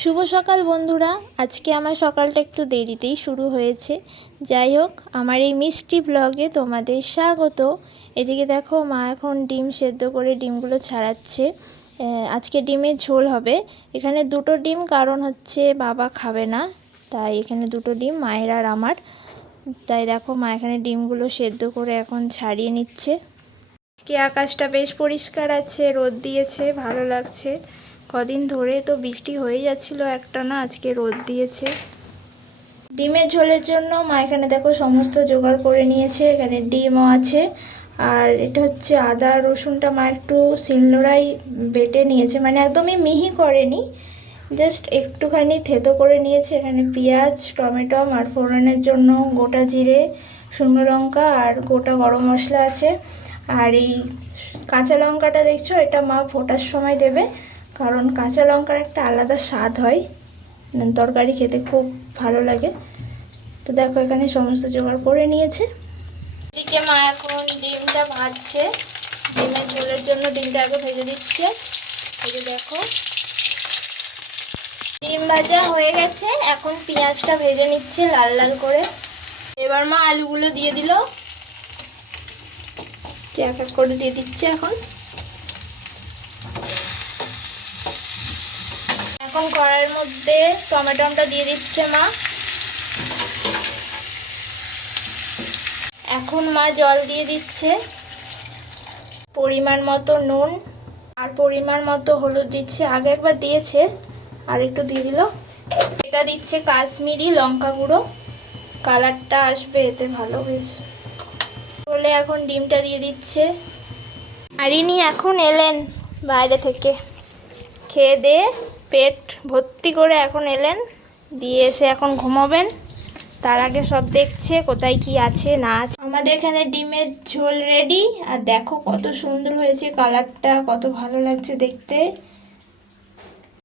শুভ সকাল বন্ধুরা। আজকে আমার সকালটা একটু দেরিতেই শুরু হয়েছে। যাই হোক, আমার এই মিষ্টি ব্লগে তোমাদের স্বাগত। এদিকে দেখো, মা এখন ডিম সেদ্ধ করে ডিমগুলো ছাড়াচ্ছে। আজকে ডিমের ঝোল হবে। এখানে দুটো ডিম, কারণ হচ্ছে বাবা খাবে না, তাই এখানে দুটো ডিম মায়ের আর আমার। তাই দেখো, মা এখানে ডিমগুলো সেদ্ধ করে এখন ছাড়িয়ে নিচ্ছে। আজকে আকাশটা বেশ পরিষ্কার আছে, রোদ দিয়েছে, ভালো লাগছে। কদিন ধরে তো বৃষ্টি হয়ে যাচ্ছিল একটানা, আজকে রোদ দিয়েছে। ডিমের ঝোলের জন্য মা এখানে দেখো সমস্ত জোগাড় করে নিয়েছে। এখানে ডিমও আছে, আর এটা হচ্ছে আদা রসুনটা মা একটু শিলনোড়ায় বেটে নিয়েছে, মানে একদমই মিহি করেনি, জাস্ট একটুখানি থেতো করে নিয়েছে। এখানে পেঁয়াজ, টমেটো আর ফোড়নের জন্য গোটা জিরে, শুকনো লঙ্কা আর গোটা গরম মশলা আছে। আর এই কাঁচা লঙ্কাটা দেখছো, এটা মা ফোটার সময় দেবে, কারণ কাঁচা লঙ্কার একটা আলাদা স্বাদ হয়, তরকারি খেতে খুব ভালো লাগে। তো দেখো, এখানে সমস্ত জোগাড় করে নিয়েছে। এদিকে মা এখন ডিমটা ভাজছে। ডিমের ঝোলের জন্য ডিমটা আগে ভেজে দিচ্ছে। এই যে দেখো, ডিম ভাজা হয়ে গেছে, এখন পেঁয়াজটা ভেজে নিচ্ছে লাল লাল করে। এবার মা আলুগুলো দিয়ে দিল, এক এক করে দিয়ে দিচ্ছে। এখন কড়াইয়ের মধ্যে টমেটোটা দিয়ে দিচ্ছে মা। এখন মা জল দিয়ে দিচ্ছে, পরিমাণ মতো নুন আর পরিমাণ মতো হলুদ দিচ্ছে। আগে একবার দিয়েছে, আর একটু দিয়ে দিল। এটা দিচ্ছে কাশ্মীরি লঙ্কা গুঁড়ো, কালারটা আসবে এতে ভালো বেশ। বলে এখন ডিমটা দিয়ে দিচ্ছে। আর ইনি এখন এলেন বাইরে থেকে, খেয়ে দিয়ে পেট ভর্তি করে এখন এলেন, দিয়ে এসে এখন ঘুমাবেন। তার আগে সব দেখছে কোথায় কি আছে না আছে। আমাদের এখানে ডিমের ঝোল রেডি, আর দেখো কত সুন্দর হয়েছে, কালারটা কত ভালো লাগছে দেখতে।